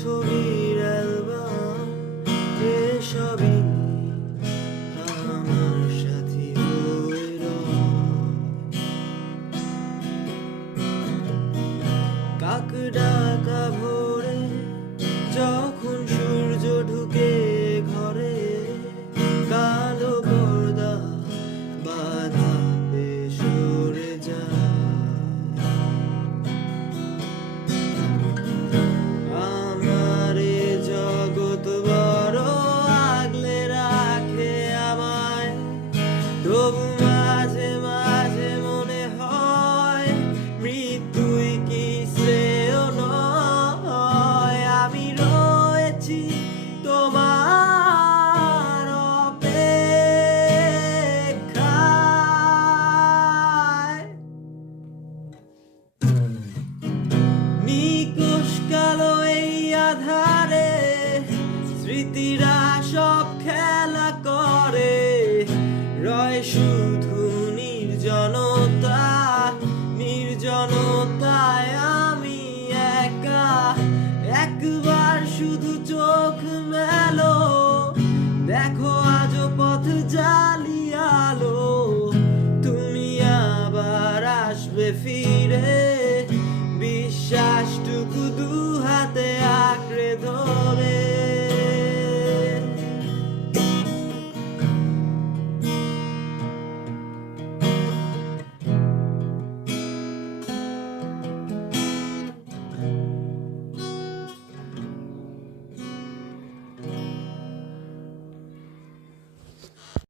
ছবির অ্যালবাম এসবই আমার সাথী হয়ে রয়। কাক ডাকা ভোরে যখন সূর্য ঢুকে ঘরে, কালো পর্দা বাধা সরে যায়। আমার এ জগৎ বড় আগলে রাখে আমায়, তবু মাঝে মাঝে মনে হয় মৃত্যুই কি শ্রেয় নয়। আমি রয়েছি তোমার অপেক্ষায়। নিকোষ কালো এই আধারে স্মৃতিরা সব খেলা করে, রয় শুধু নির্জনতা। নির্জনতায় আমি একা, একবার শুধু চোখ মেলো, দেখো